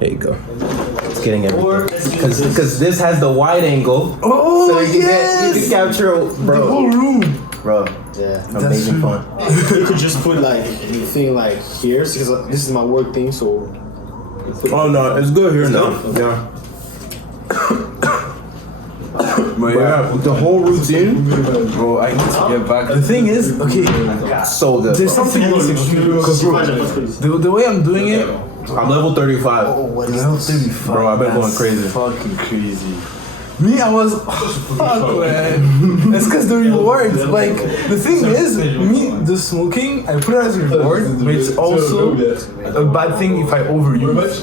There you go. It's getting everything. Because this has the wide angle. Oh, so you can capture, bro. The whole room. Bro, Yeah. amazing fun. You could just put like anything like here, because this is my work thing, so. Oh no, it's good here now. Yeah. But yeah, the whole routine, Bro, I need to get back. The thing is, okay, so good. there's something else because the way I'm doing it, I'm level 35. level 35. Bro, I've been going That's crazy. Fucking crazy. Me, I was fuck man. It's because the rewards. Like the thing is, me the smoking, I put it as a reward, but it's also a bad thing if I overuse.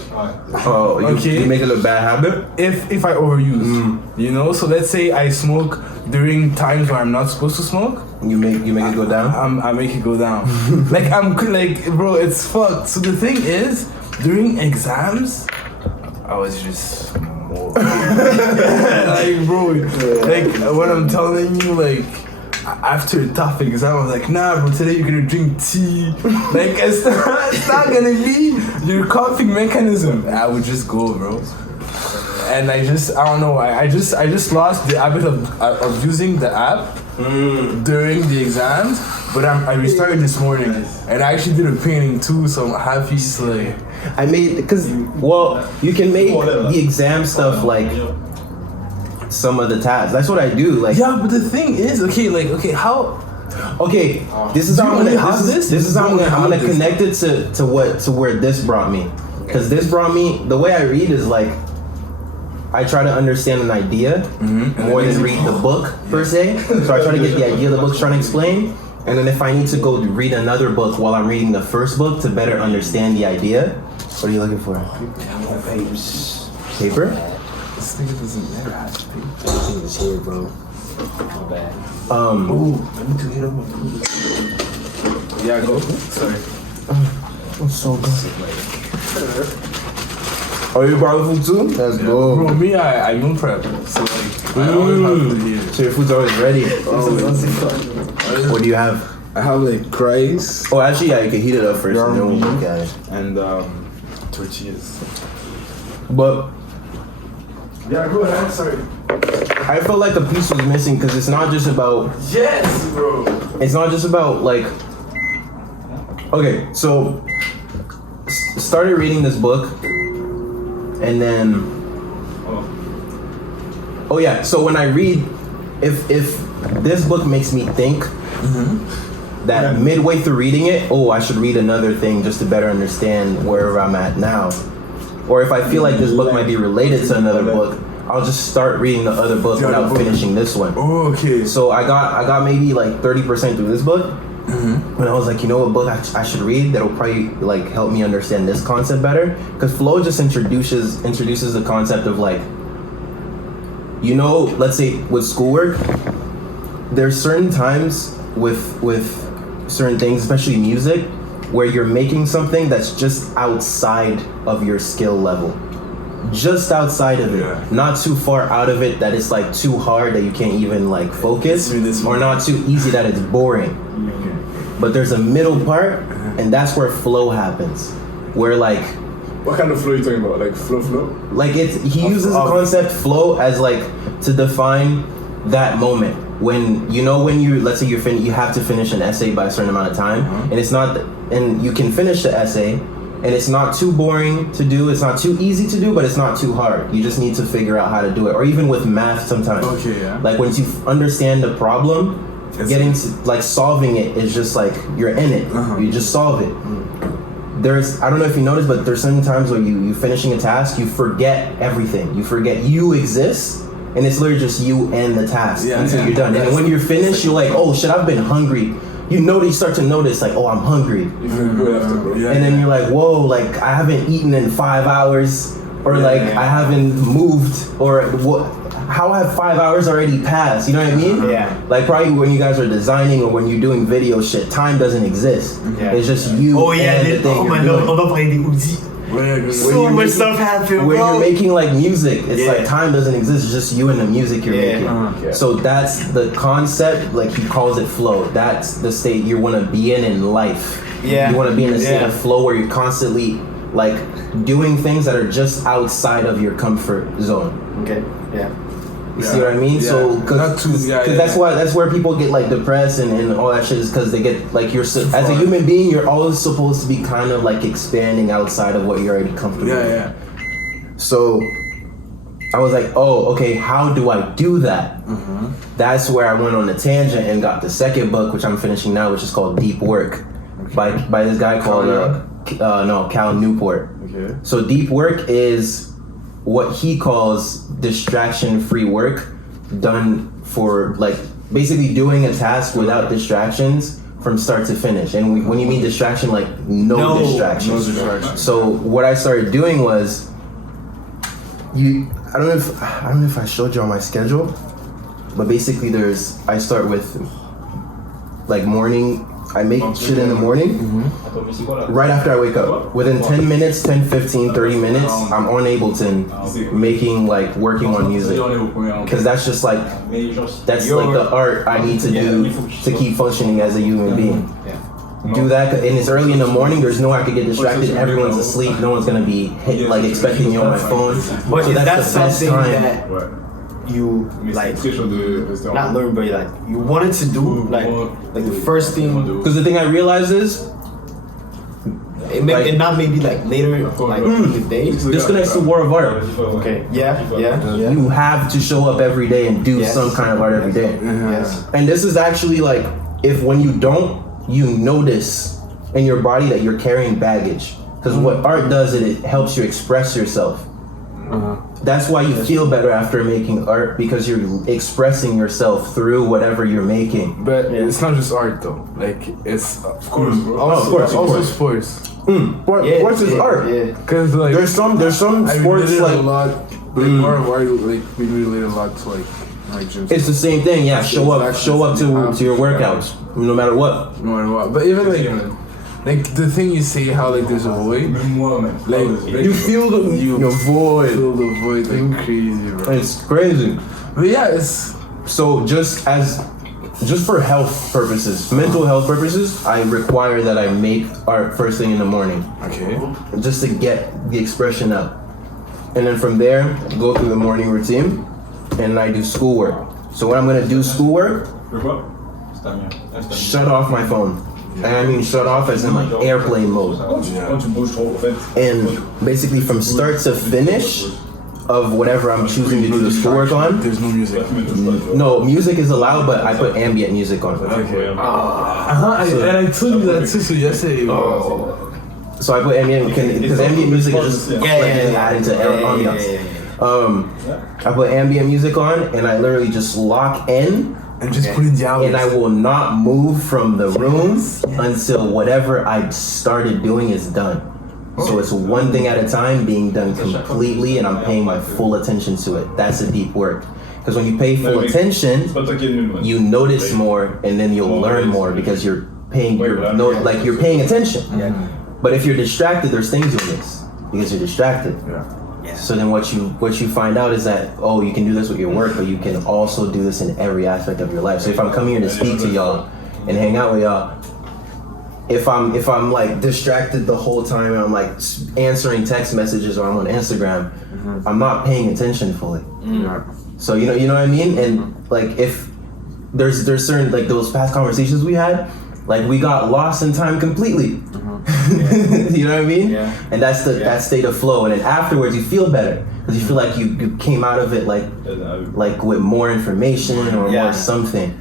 Oh, you make it a bad habit? If I overuse, you know. So let's say I smoke during times where I'm not supposed to smoke. You make it go down? I make it go down. like bro, it's fucked. So the thing is, during exams, I was just more like bro, like when I'm telling you, like after a tough exam, I was like, nah, bro, today you're gonna drink tea. Like it's not gonna be your coping mechanism. I would just go, bro. And I don't know. I just lost the habit of using the app during the exams. But I restarted this morning, and I actually did a painting too. So I'm happy. Like I made you can make the exam stuff like some of the tasks. That's what I do. Like yeah, but the thing is, how? Okay, this is how I'm gonna. This is how I'm gonna connect it to where this brought me. Because this brought me, the way I read is like, I try to understand an idea more than read the book per se. So I try to get the idea the book's trying to explain. And then if I need to go read another book while I'm reading the first book to better understand the idea, what are you looking for? Paper? This thing doesn't matter. Everything is here, bro. My bad. Ooh, let me do it on my food. Yeah, go. Sorry. It's so good. Oh, you brought the food too? Let's go. Bro, me, I meal prep. So like, I always have food here. So your food's always ready. What do you have? I have like rice. Oh, actually, yeah, you can heat it up first and then we'll look at it. And tortillas. But Yeah, go ahead. Sorry. I felt like the piece was missing because it's not just about. Yes, bro. It's not just about like. Okay, so started reading this book, and then. Oh yeah, so when I read, if this book makes me think. That midway through reading it, I should read another thing just to better understand where I'm at now. Or if I feel like this book might be related to another book, I'll just start reading the other book without finishing this one. Oh, okay. So I got maybe like 30% through this book, and I was like, you know what book I should read that'll probably like help me understand this concept better? Because flow just introduces the concept of like, you know, let's say with schoolwork, there's certain times with certain things, especially music, where you're making something that's just outside of your skill level. Just outside of it. Not too far out of it that it's like too hard that you can't even like focus, or not too easy that it's boring. But there's a middle part, and that's where flow happens. Where like... What kind of flow are you talking about? Like flow? Like he uses the concept flow as like to define that moment. When you let's say you have to finish an essay by a certain amount of time, and you can finish the essay, and it's not too boring to do, it's not too easy to do, but it's not too hard. You just need to figure out how to do it. Or even with math sometimes. Okay, yeah. Like once you understand the problem, getting to like solving it is just like you're in it. You just solve it. I don't know if you noticed, but there's some times where you finishing a task, you forget everything. You forget you exist. And it's literally just you and the task until you're done. And when you're finished, you're like, oh shit, I've been hungry. You start to notice like, oh, I'm hungry. You feel good after, bro. And then you're like, whoa, like I haven't eaten in 5 hours, or I haven't moved, or how have 5 hours already passed? You know what I mean? Yeah. Like probably when you guys are designing or when you're doing video shit, time doesn't exist. Yeah. It's just you and the thing you're doing. On va parler des hoodies. So much stuff happened, when bro. you're making like music, it's like time doesn't exist, it's just you and the music you're making. So that's the concept, like he calls it flow. That's the state you want to be in life. You want to be in a state of flow where you're constantly like doing things that are just outside of your comfort zone. Okay. Yeah. You see what I mean? Yeah. So, Not too- yeah, cause that's where people get like depressed and all that shit is because they get like as a human being, you're always supposed to be kind of like expanding outside of what you're already comfortable with. Yeah. So I was like, oh, okay, how do I do that? That's where I went on a tangent and got the second book, which I'm finishing now, which is called Deep Work, by this guy called Cal Newport. Okay. So Deep Work is what he calls distraction-free work, done for like basically doing a task without distractions from start to finish. And when you mean distraction, like no distractions. No distractions. So what I started doing was, I don't know if I showed you on my schedule, but basically I start with like morning. I make shit in the morning right after I wake up. Within 10 minutes, 10, 15, 30 minutes, I'm on Ableton working on music. Because that's just like, that's like the art I need to do to keep functioning as a human being. Do that, and it's early in the morning, there's no way I could get distracted, everyone's asleep, no one's gonna be expecting me on my phone. But So that's the best something time. that you like not learn, but like you wanted to do like the first thing. Because the thing I realized is, It not maybe like later like in the day. this connects to War of Art. Okay. Yeah. You have to show up every day and do some kind of art every day. Yes. And this is actually like, if when you don't, you notice in your body that you're carrying baggage. Because what art does, it helps you express yourself. That's why you feel better after making art, because you're expressing yourself through whatever you're making. But it's not just art though. Like it's of course, also sports. Sports is art. Yeah. Cause like There's some I sports relate like a lot. Like more of art, like we relate a lot to like gym. it's the same thing. Yeah, show up to your workouts, no matter what. No matter what. But even like the thing you say, how like there's a void, like You feel the void. feel the void like crazy, bro. It's crazy. But yeah, it's So just for health purposes, mental health purposes, I require that I make art first thing in the morning, okay. just to get the expression out. And then from there, go through the morning routine, and I do schoolwork. So when I'm gonna do schoolwork, shut off my phone. And I mean shut off as in like airplane mode. And basically from start to finish of whatever I'm choosing to do the schoolwork on, There's no music. no, music is allowed, but I put ambient music on. Okay. And I told you that too yesterday. So I put ambient, because ambient music is just adding to ambiance. I put ambient music on, and I literally just lock in, And just put it down. and I will not move from the room until whatever I started doing is done. So it's one thing at a time being done completely, and I'm paying my full attention to it. That's a deep work. Because when you pay full attention, you notice more, and then you'll learn more because you're paying you're paying attention. But if you're distracted, there's things you'll miss because you're distracted. So then what you find out is that, oh, you can do this with your work, but you can also do this in every aspect of your life. So if I'm coming here to speak to y'all and hang out with y'all, if I'm like distracted the whole time and I'm like answering text messages or I'm on Instagram, I'm not paying attention fully. So you know what I mean? And like if there's certain like those past conversations we had, like we got lost in time completely. You know what I mean? Yeah. And that's that state of flow. And then afterwards you feel better because you feel like you came out of it like with more information or more something.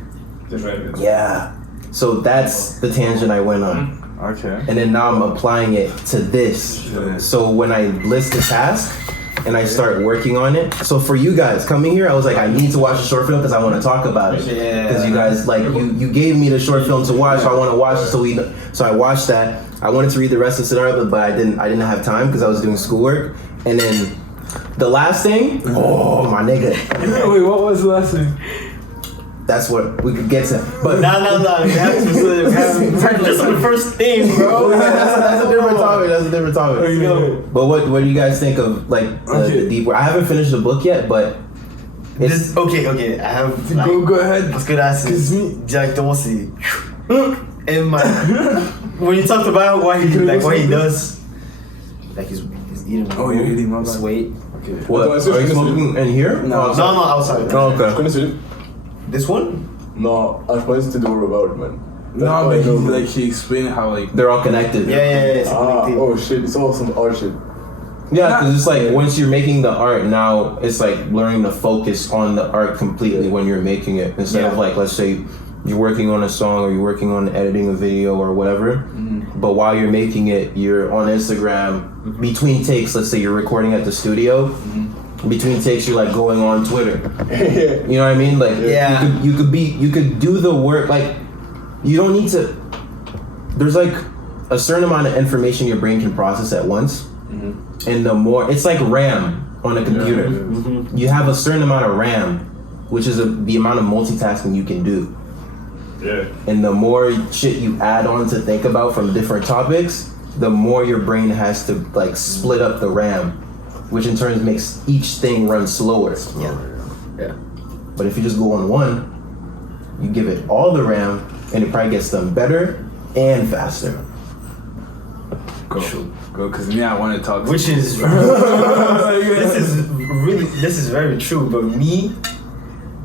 Yeah. So that's the tangent I went on. Okay. And then now I'm applying it to this. So when I list the task and I start working on it. So for you guys coming here, I was like, I need to watch a short film because I want to talk about it. Because you guys like you gave me the short film to watch. So I want to watch it. So I watched that. I wanted to read the rest of the scenario, but I didn't have time because I was doing schoolwork. And then the last thing, oh my nigga. Wait, what was the last thing? That's what we could get to. But No. We have to just on the first thing, bro. that's a different topic. That's a different topic. But what do you guys think of like the deep work? I haven't finished the book yet, but it's Okay. I have like, Go ahead. Parce que là, c'est directement c'est. And my when you talked about what he does, like he's eating. Oh, you're eating my his bad. weight. Okay. What? Attends, est-ce que Are je you connais smoking in here? No. Oh, No, outside. Oh, Tu okay. connais celui? This one? Non, je pensais que c'était de About, man. No, but he explained how like They're all connected. Yeah. Ah, oh shit, it's all some art shit. Yeah, because it's like once you're making the art, now it's like learning to focus on the art completely when you're making it instead of like, let's say you're working on a song or you're working on editing a video or whatever, but while you're making it, you're on Instagram between takes. Let's say you're recording at the studio. Between takes, you're like going on Twitter. You know what I mean? Like you could do the work. Like you don't need to. There's like a certain amount of information your brain can process at once. And the more, it's like RAM on a computer. You have a certain amount of RAM, which is the amount of multitasking you can do. Yeah. And the more shit you add on to think about from different topics, the more your brain has to like split up the RAM, which in turn makes each thing run slower. Yeah. But if you just go on one, you give it all the RAM, and it probably gets done better and faster. Go, because me, I want to talk. Which is this is very true. But me,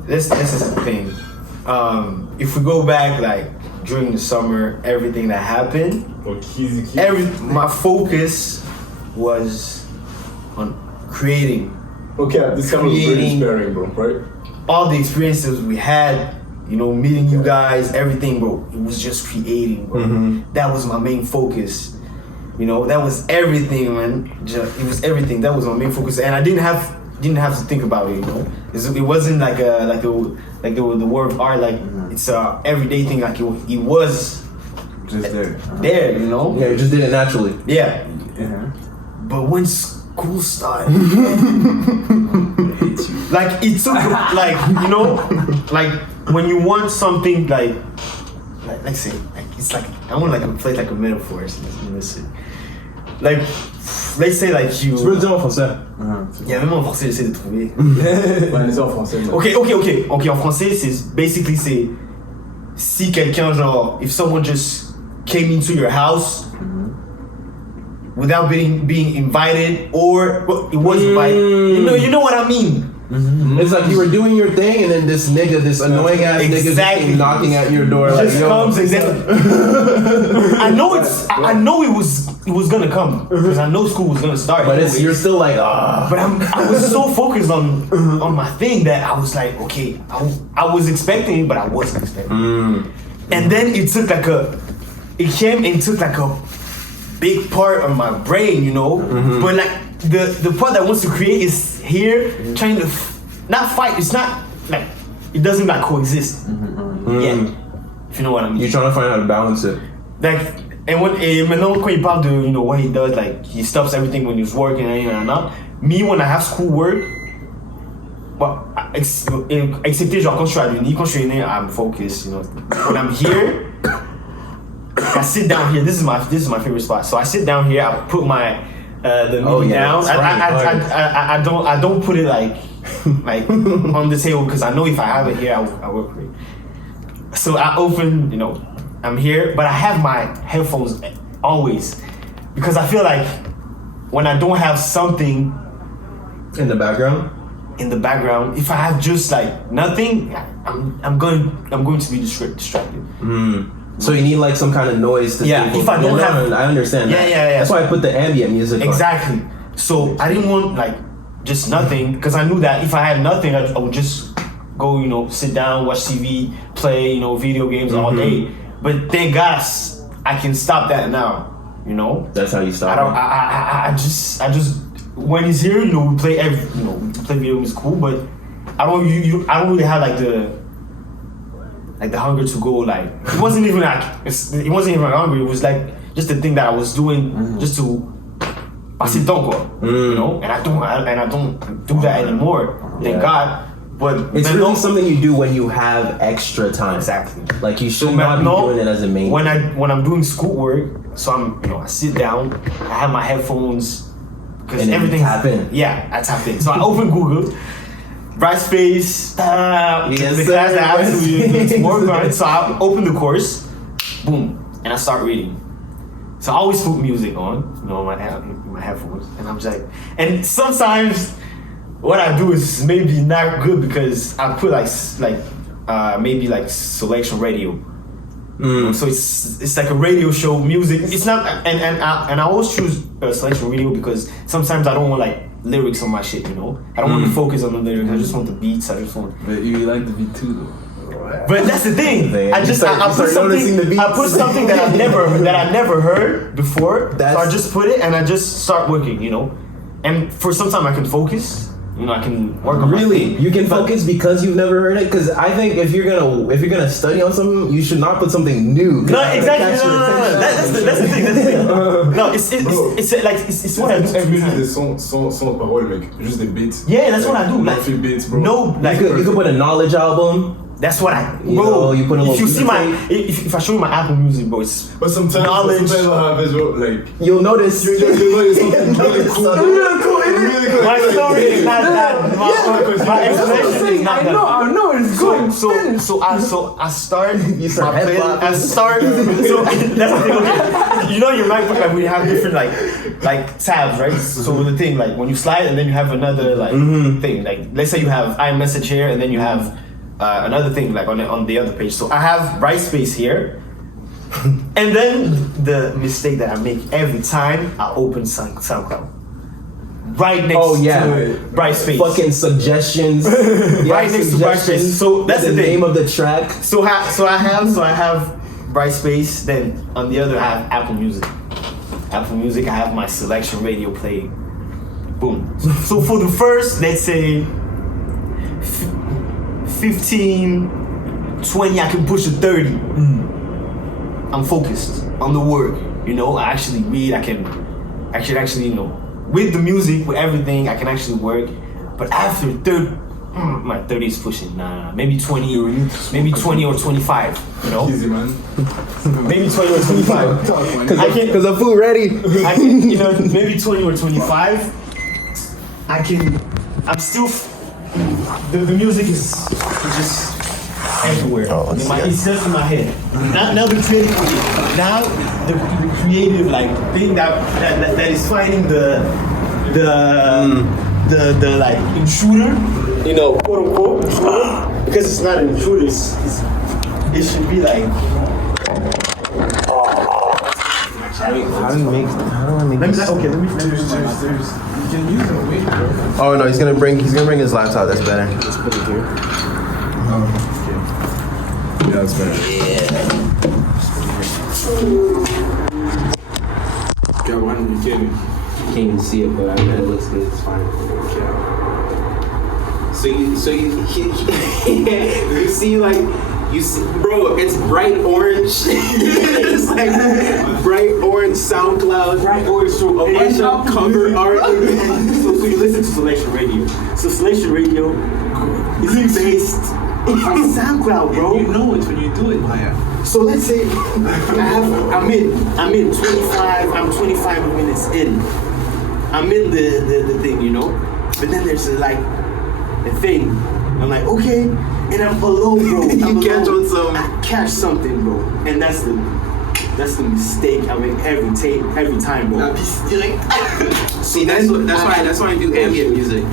this is the thing. If we go back like during the summer, everything that happened, my focus was on creating. Okay, this kind of really inspiring, bro, right? All the experiences we had, you know, meeting you guys, everything, bro. It was just creating, bro. That was my main focus. You know, that was everything, man. It was everything. That was my main focus, and I didn't have to think about it. You know, it wasn't like the word of art. Like it's a everyday thing. Like it was just there. There, you know. Yeah, you just did it naturally. Yeah. But when school started, like it took like, you know, like when you want something like say like it's like I want to play like a metaphor. Listen. Like let's say like you. Tu peux le dire en français. Il y a même en français, j'essaie de trouver. Ouais, les en français. Ok, en français, c'est basically c'est si quelqu'un genre if someone just came into your house without being invited or well, it was invited. You know what I mean? It's like you were doing your thing, and then this annoying ass nigga just came knocking at your door. Just comes exactly. I know it was gonna come because I know school was gonna start. But you're still like But I was so focused on my thing that I was like, okay, I was expecting it, but I wasn't expecting. And then it came and took like a big part of my brain, you know. But like the part that wants to create is here trying to not fight. It's not like it doesn't like coexist yet. If you know what I mean. You're trying to find out how to balance it. Like and when il parle de you know what he does, like he stops everything when he's working and not. Me when I have schoolwork, well, excepté genre quand je suis à l'uni, quand je suis I'm focused. You know, when I'm here. I sit down here. This is my favorite spot. So I sit down here. I put my the MIDI down. I don't put it like on the table because I know if I have it here, I work with it. So I open. You know, I'm here, but I have my headphones always because I feel like when I don't have something in the background. If I have just like nothing, I'm going to be distracted. So you need like some kind of noise to if I don't have I understand that. Yeah. That's why I put the ambient music on. Exactly. So I didn't want like just nothing because I knew that if I had nothing I would just go, you know, sit down, watch TV, play, you know, video games all day. But thank God I can stop that now, you know. That's how you stop. I just when he's here, you know, we play video games, cool, but I don't really have like the hunger to go like it wasn't even hungry. It was like just the thing that I was doing just to passer le temps quoi, you know. And I don't do that anymore. Thank God. But it's really something you do when you have extra time. Exactly. Like you should not be doing it as a main. When I'm doing schoolwork, so I sit down, I have my headphones because everything tap in. Yeah, I tap in. So I open Google. Brightspace, the class that I have to work on. So I open the course, boom, and I start reading. So I always put music on, you know, my headphones, and I'm just like, and sometimes what I do is maybe not good because I put maybe like selection radio. So it's like a radio show music. It's not, and I always choose selection radio because sometimes I don't want like lyrics on my shit, you know. I don't want to focus on the lyrics. I just want the beats. I just want. But you like the beat too, though. But that's the thing. I put something that I never heard before. So I just put it and I just start working, you know. And for some time I can focus. You know, I can work on Really, my thing. you can focus because you've never heard it. Because I think if you're gonna study on something, you should not put something new. No, exactly. No. That's the thing. No, it's what I do every time. Des sans paroles, mec. Juste des beats. Yeah, that's what I do. Like, Free beats, bro. no, like You could put a knowledge album. that's what I. You Bro, know, you put a if little you see my, beat if I show you my Apple Music, bro, it's But sometimes knowledge. what happens, bro, like You'll notice. you know something really cool. Really cool. My story is not that. My explanation is not that. I know, it's good. So I start. You start my play- headbutting. I start. So that's the thing. Okay, you know your MacBook, like we have different like tabs, right? So the thing, like when you slide and then you have another thing. Like let's say you have iMessage here and then you have another thing like on the other page. So I have Brightspace here. And then the mistake that I make every time I open SoundCloud. Right next to Brightspace. Fucking suggestions. Right next to Brightspace. So that's the the thing. name of the track. So I have Brightspace. Then on the other I have Apple Music. Apple Music, I have my selection radio playing. Boom. So for the first, let's say 15, 20, I can push to 30. I'm focused on the work. You know, I actually read. I can actually, you know, with the music, with everything, I can actually work. But after 30, my 30 is pushing. Nah, maybe 20 or 25. You know, Easy, man. maybe 20 or 25. Because the food ready. I can, you know, maybe 20 or 25. I'm still. The music is just everywhere. It's just in my head. Now the creative. Now the creative thing that is finding the like intruder. You know, quote unquote intruder, because it's not an intruder. It should be like. How do I make this? Okay, let me. You can use it, wait, bro. Oh no, he's gonna bring his laptop. That's better. Let's put it here. Yeah, that's better. Yeah, one, you can. Can't even see it, but I bet it looks good. It's fine. You see, bro, it's bright orange. It's like bright orange SoundCloud, bright orange, a bunch of cover art. So you listen to Selection Radio. So Selection Radio is based on SoundCloud, bro. You know it when you do it, Maya. So let's say I'm in 25. I'm 25 minutes in. I'm in the thing, you know. But then there's a thing. I'm like, okay, and I'm alone, bro. I catch something, bro, and that's the mistake I make every time, bro. See, that's why I do ambient music.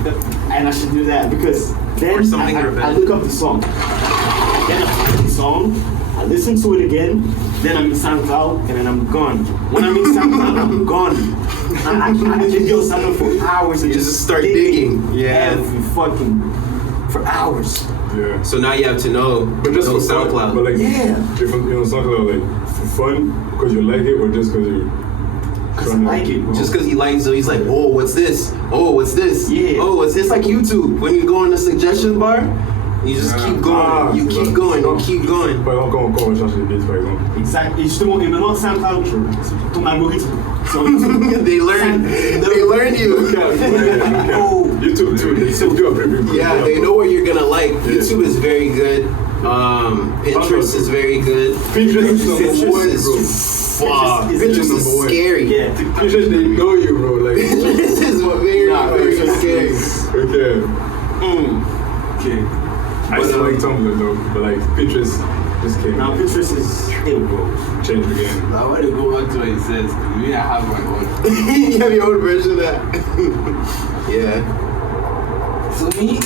And I should do that because then Or something I repetitive. look up the song. Then I find the song, I listen to it again, then I'm in SoundCloud, and then I'm gone. When I'm in SoundCloud, I'm gone. I can go SoundCloud for hours and You just start digging. Yeah. For hours. Yeah. So now you have to know. But just know for fun, SoundCloud. but like, Yeah. if SoundCloud, like, for fun, because you like it, or just because you Because I like it, bro. Just because he likes it, he's like, oh, what's this? Oh, what's this? Yeah. Oh, what's this? Like YouTube. When you go on the suggestion bar, you just keep going. You keep going. You keep going. Par exemple, quand on va chercher des beats, par exemple. Exact. Et justement, et maintenant SoundCloud, ton algorithme. So, They learn you. Oh. YouTube too, they still do a pretty good Yeah, job, they bro. know what you're gonna like. YouTube is very good. Pinterest is very good. Pinterest is Pinterest number one, is bro. fuck. Pinterest Pinterest number is one. scary. Yeah. Pinterest, they know you, bro. Like, This is what very, very scary. okay. Mm. Okay. I still like Tumblr though, but like Pinterest, Just came. Now Pinterest is ill, bro. Change the game. I want to go back to what he says. Me, I have my own. You have your own version of that. Yeah. So me,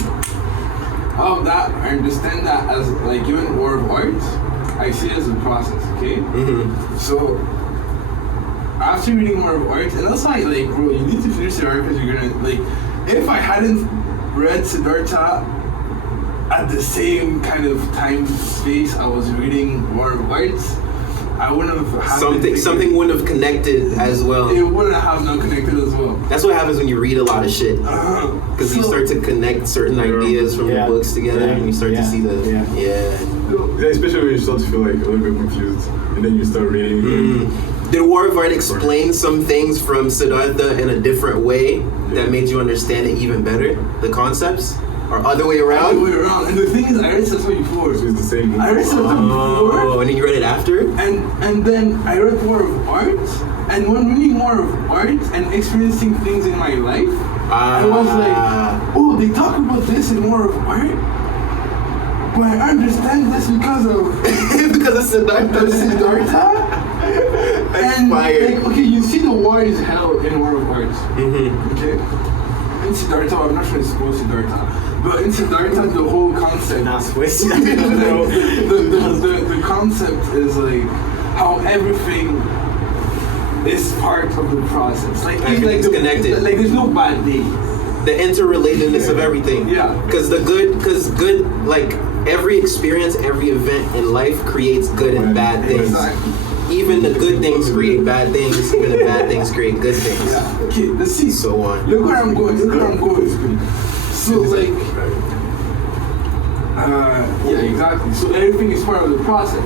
all of that, I understand that as like even work of art, I see it as a process, okay? So after reading more of art, and that's why like bro, you need to finish the art because you're gonna like if I hadn't read Siddhartha at the same kind of time space I was reading more of art, I wouldn't have had Something wouldn't have connected as well. It wouldn't have not connected as well. That's what happens when you read a lot of shit. Because you start to connect certain ideas from the books together, and you start to see the Yeah, especially when you start to feel like a little bit confused, and then you start reading. Did War of Art explain some things from Siddhartha in a different way that made you understand it even better? The concepts? Or other way around? Other way around. And the thing is, I read Siddhartha before. So it's the same. I read Siddhartha before. Oh, and then you read it after? And then I read more of art. And when reading more of art and experiencing things in my life, I was like, oh, they talk about this in more of art. But I understand this because of Siddhartha. And like, okay, you see the war is hell in War of Art. Okay. In Siddhartha, I'm not sure it's supposed Siddhartha, but in Siddhartha, the whole concept. Nah, Swiss. the concept is like how everything is part of the process. Like everything's connected. Like there's no bad days. The interrelatedness of everything. Yeah. Because good, like every experience, every event in life creates good and bad things. Exactly. Even the good things create bad things. Even the bad things create good things. Yeah. Okay, let's see. So on. Look where I'm going. So like, yeah, exactly. So everything is part of the process.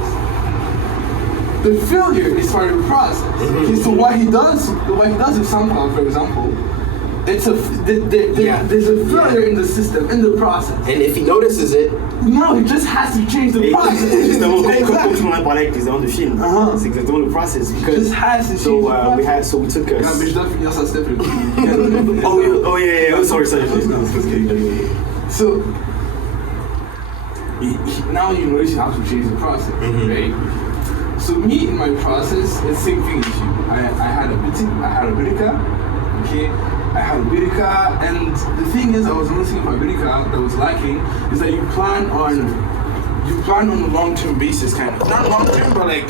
The failure is part of the process. Okay, so what he does in SoundCloud, for example, there's a failure in the system, in the process. And if he notices it, now he just has to change the process. C'est justement comme tu m'en as parlé avec les gens de Chine. C'est exactement le process. Just has to change the process. So we took us. Yeah, mais je dois finir ça, step. Oh yeah. Oh, sorry. So now you notice you have to change the process, right? So me in my process, it's the same thing as you. I had HABITICA, okay? I had HABITICA, and the thing is, I was noticing about HABITICA that was lacking is that you plan on a long-term basis, kind of. Not long-term, but like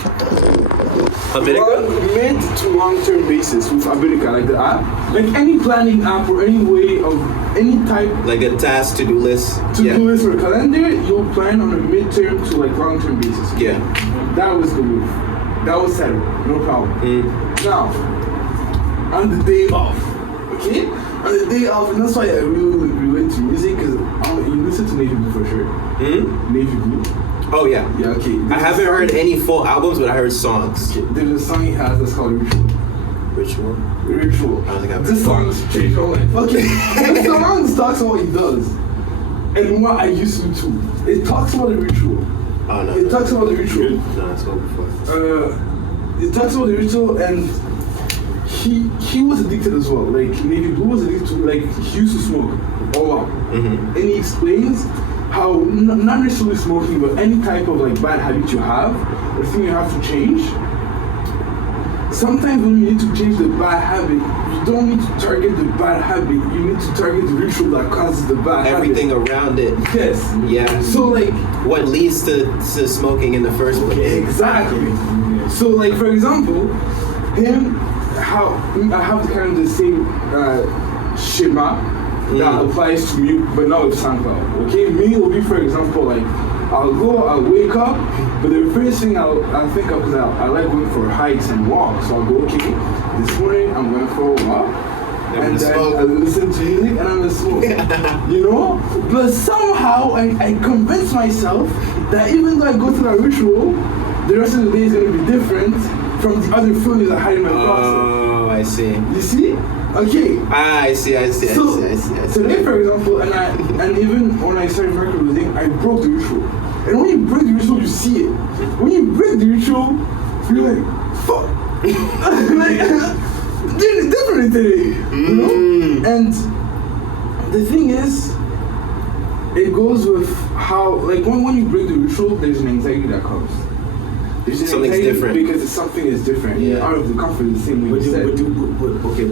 mid to long-term basis with HABITICA, like the app, like any planning app or any way of any type, like a task to-do list. To-do list or calendar, you'll plan on a mid-term to like long-term basis. Yeah. That was the move. That was settled. No problem. Now, on the day off, okay? On the day off, and that's why I really relate to music, because you listen to Navy Blue for sure. Navy Blue. Oh yeah. Yeah, okay. I haven't heard any full albums, but I heard songs. Okay. There's a song he has that's called Ritual. Ritual? Ritual. I don't think I've heard This song's changed my life. Okay. This song talks about what he does. And what I used to do. It talks about the ritual. Oh no. It talks about the ritual. No, it's gone before. It talks about the ritual, and he was addicted as well. Like Navy Blue was addicted to, like he used to smoke all out. And he explains how not necessarily smoking, but any type of like bad habit you have, the thing you have to change. Sometimes when you need to change the bad habit, you don't need to target the bad habit. You need to target the ritual that causes the bad Everything habit. around it. Yes. Yeah. So like what leads to smoking in the first place? Exactly. So like for example, how I have the kind of the same schema that applies to me, but not with SoundCloud. Okay, me will be, for example, like I'll wake up, but the first thing I'll think of is I like going for hikes and walks. So I'll go, okay, this morning I'm going for a walk, and then I listen to music and I'm gonna smoke. You know? But somehow I convince myself that even though I go through that ritual, the rest of the day is gonna be different from the other feelings I had in my process. Oh, I see. You see? Okay. I see. So today, for example, and even when I started microdosing, I broke the ritual. And when you break the ritual, you see it. When you break the ritual, you're like, fuck. Like, did it differently today. You know? And the thing is, it goes with how, like, when you break the ritual, there's an anxiety that comes. There's an Something's anxiety different. because something is different. Yeah. Out of the comfort is the same way you said. Okay,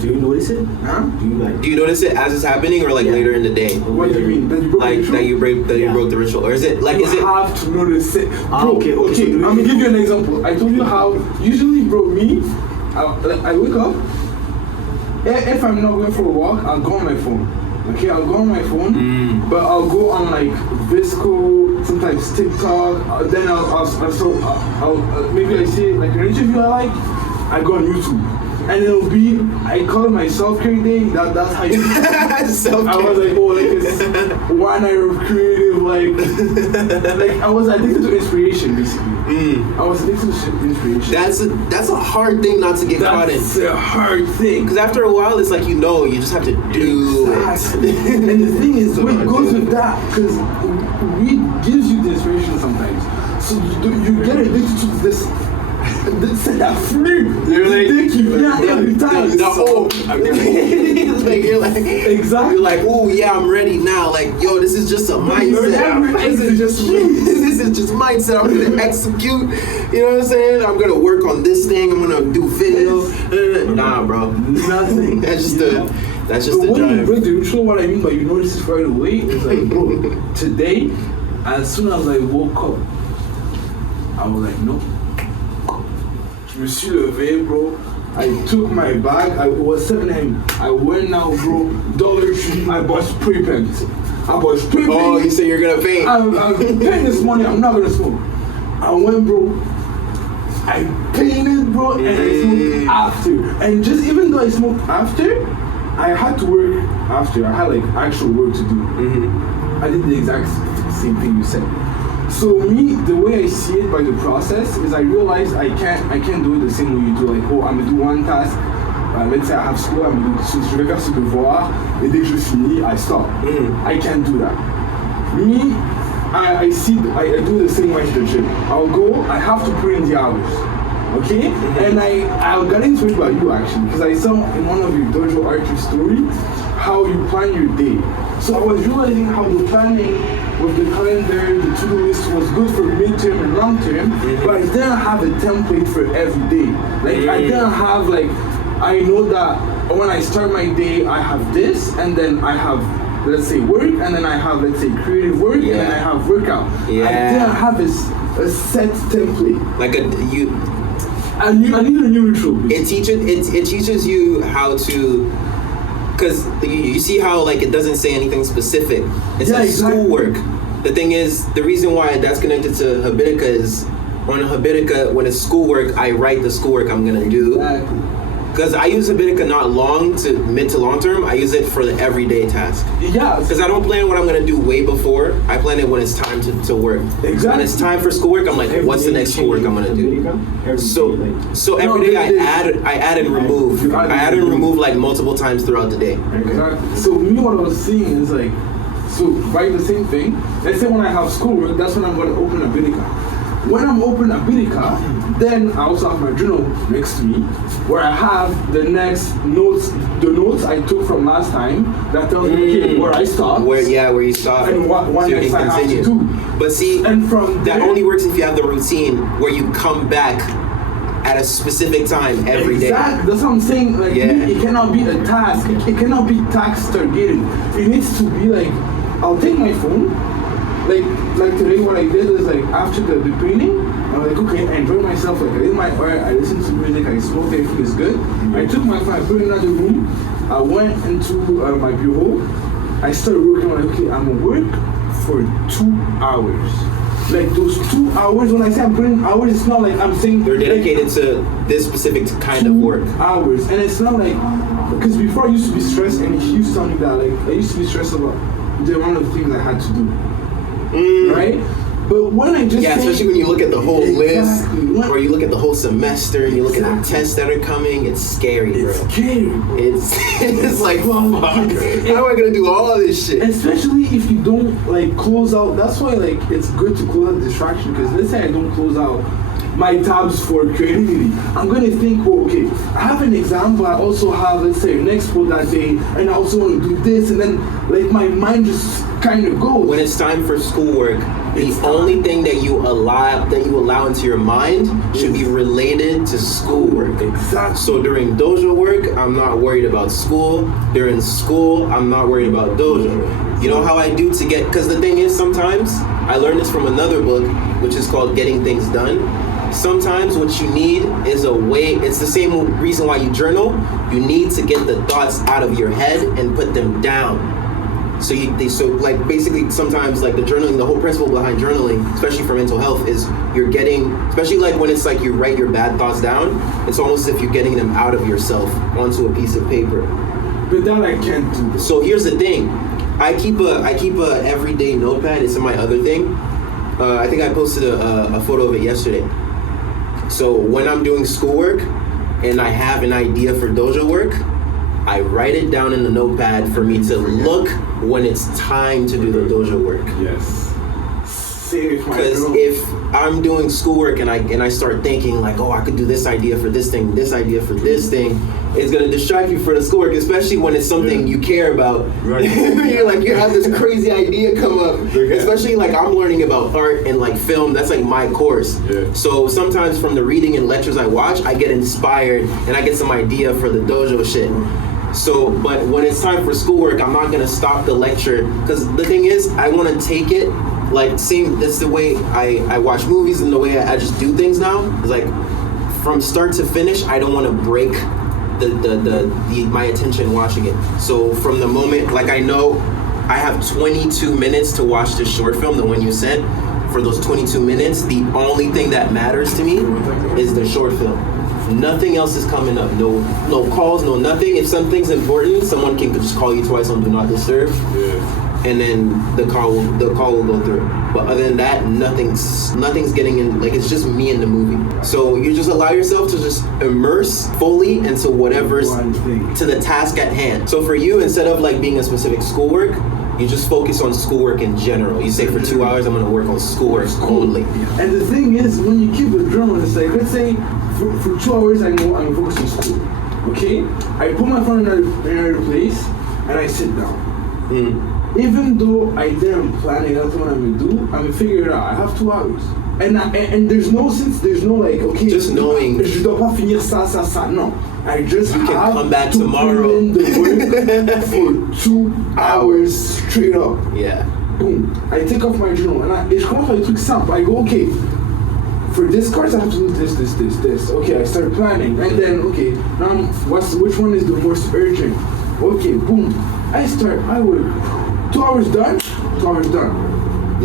do you notice it? Huh? Do you like? Do you notice it as it's happening, or like Yeah. later in the day? What do you mean? That you broke the Like ritual? that you broke the ritual, or is it like You is it? have to notice it. Bro, okay. I'm gonna give you an example. I told you how usually, bro, me, I wake up. If I'm not going for a walk, I'll go on my phone. Okay, I'll go on my phone, but I'll go on like Visco, sometimes TikTok. Then I'll maybe I see like an interview I like. I go on YouTube. And it'll be, I call it my self-care day. That's how you. I was like, oh, like it's 1 hour of creative, like I was addicted to inspiration, basically. I was addicted to inspiration. That's a hard thing not to get caught in. That's a hard thing. Because after a while, it's like you just have to do Exactly. it. And the thing is, what goes with that, because weed gives you the inspiration sometimes. So you get addicted to this. That free. You're like, every time. You're like, exactly. You're like, oh yeah, I'm ready now. Like, yo, this is just a mindset. This is just mindset. I'm gonna execute. You know what I'm saying? I'm gonna work on this thing. I'm gonna do video. Nah, bro. Nothing. That's just the But when you drive. break the ritual, what I mean by you notice it right away is like, bro, today, as soon as I woke up, I was like, no. Je me suis levé, bro. I took my bag. It was 7 a.m. I went out, bro. Dollar Tree. I bought spray paint. Oh, you say you're gonna paint? I'm paying this money. I'm not gonna smoke. I went, bro. I painted, bro, and I smoked after. And just even though I smoked after, I had to work after. I had like actual work to do. I did the exact same thing you said. So me, the way I see it by the process is I realize I can't do it the same way you do. Like, oh, I'm gonna do one task. Let's say I have school, I'm gonna do, je vais faire ce devoir, et dès que je finis, I stop. I can't do that. Me, I do the same way to the gym. I'll go, I have to put in the hours. Okay? And I got into it by you actually, because I saw in one of your dojo archery story how you plan your day. So I was realizing how the planning with the calendar, the to-do list was good for midterm and long term, but I didn't have a template for every day. Like I didn't have like, I know that when I start my day, I have this, and then I have, let's say, work, and then I have, let's say, creative work, and then I have workout. Yeah. I didn't have a set template. Like I need a new ritual. it teaches you how to, because you see how like it doesn't say anything specific. It says schoolwork. The thing is, the reason why that's connected to HABITICA is on HABITICA, when it's schoolwork, I write the schoolwork I'm gonna do. Exactly. Because I use HABITICA not mid to long term. I use it for the everyday task. Yeah. Because I don't plan what I'm gonna do way before. I plan it when it's time to work. Exactly. When it's time for schoolwork, I'm like, what's the next schoolwork I'm gonna do? So every day I add and remove. I add and remove like multiple times throughout the day. Exactly. So me, what I was seeing is like, so write the same thing. Let's say when I have schoolwork, that's when I'm going to open HABITICA. When I'm opening HABITICA, then I also have my journal next to me, where I have the next notes, the notes I took from last time that tells me okay, where I stopped. Where you stop. And what so you next can I have continue. to do. But see, And from that there, only works if you have the routine where you come back at a specific time every day. Exactly. That's what I'm saying. Like it cannot be a task. It cannot be task targeted. It needs to be like, I'll take my phone. Like today, what I did is like after the painting, I was like, okay, I enjoyed myself. Like I did my art, I listened to music, I smoked, everything is good. I took my phone, I put it in another room. I went into my bureau. I started working. I'm like, okay, I'm gonna work for 2 hours. Like those 2 hours, when I say I'm putting hours, it's not like I'm saying They're dedicated to this specific kind of work. 2 hours, and it's not like, because before I used to be stressed, and he used to tell me that like I used to be stressed about the amount of things I had to do, right? But when I just especially when you look at the whole list, When- or you look at the whole semester, and you look at the tests that are coming, it's scary, bro. it's scary. It's like, fuck, how am I gonna do all this shit? Especially if you don't like close out. That's why like it's good to close out distraction, because let's say I don't close out my tabs for creativity. I'm gonna think, oh, okay, I have an exam, but I also have, let's say, an expo that day, and I also want to do this, and then like my mind just kind of goes. When it's time for schoolwork, the only thing that you allow into your mind should be related to schoolwork. Exactly. So during dojo work, I'm not worried about school. During school, I'm not worried about dojo. You know how I do to get, because the thing is, sometimes, I learned this from another book, which is called Getting Things Done. Sometimes what you need is a way, it's the same reason why you journal. You need to get the thoughts out of your head and put them down. So like basically sometimes like the journaling, the whole principle behind journaling, especially for mental health, is you're getting, especially like when it's like you write your bad thoughts down, it's almost as if you're getting them out of yourself onto a piece of paper. But that I can't do. So here's the thing, I keep a everyday notepad. It's in my other thing. I think I posted a photo of it yesterday. So when I'm doing schoolwork and I have an idea for dojo work, I write it down in the notepad for me to look when it's time to do the dojo work. Yes. Because if I'm doing schoolwork and I start thinking like, oh, I could do this idea for this thing, this idea for this thing, it's gonna distract you for the schoolwork, especially when it's something you care about. Right. You're like, you have this crazy idea come up. Especially like I'm learning about art and like film, that's like my course. Yeah. So sometimes from the reading and lectures I watch, I get inspired and I get some idea for the dojo shit. So, but when it's time for schoolwork, I'm not gonna stop the lecture, because the thing is, I wanna take it like that's the way I watch movies and the way I just do things now. It's like from start to finish, I don't wanna break my attention watching it. So from the moment, like I know I have 22 minutes to watch this short film, the one you sent. For those 22 minutes, the only thing that matters to me is the short film. Nothing else is coming up. No calls, no nothing. If something's important, someone can just call you twice on Do Not Disturb. Yeah. And then the call will go through. But other than that, nothing's getting in. Like, it's just me in the movie. So you just allow yourself to just immerse fully into whatever's to the task at hand. So for you, instead of like being a specific schoolwork, you just focus on schoolwork in general. You say for 2 hours, I'm gonna work on schoolwork only. And the thing is, when you keep a journal, it's like, let's say for 2 hours, I know I'm focused on school. Okay? I put my phone in another place and I sit down. Even though I didn't plan it, that's what I'm gonna do, I'm gonna figure it out. I have 2 hours. And there's no sense, there's no like, okay, just knowing. Je dois pas finir ça. No. I just you can have come back to tomorrow. put in the work for 2 hours straight up. Yeah. Boom. I take off my journal and je commence par des trucs simples. I go, okay, for this course I have to do this. Okay, I start planning. And then, okay, now which one is the most urgent? Okay, boom. I work. 2 hours done.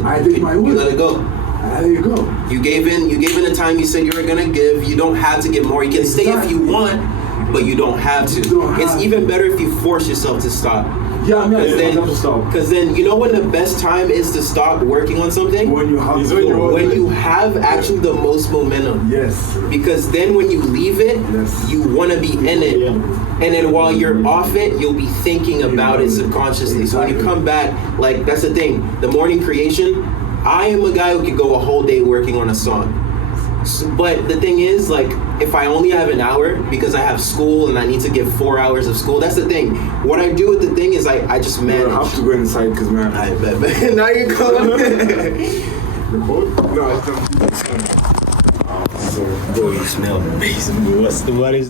I did my work. You let it go. There you go. You gave in the time you said you were gonna give. You don't have to give more. You can stay if you want, but you don't have to. It's even better if you force yourself to stop. Yeah, I have to stop. Because then, you know when the best time is to stop working on something? When you have actually the most momentum. Yes. Because then when you leave it, you want to be in it. Yeah. And then while you're off it, you'll be thinking about it subconsciously. So when you come back, like, that's the thing. The morning creation, I am a guy who could go a whole day working on a song. But the thing is, like, if I only have an hour because I have school and I need to give 4 hours of school, that's the thing. What I do with the thing is I just manage. I have to go inside because, man. I bet. Now you're coming. Record? No, it's done. Bro, you smell amazing, bro. What is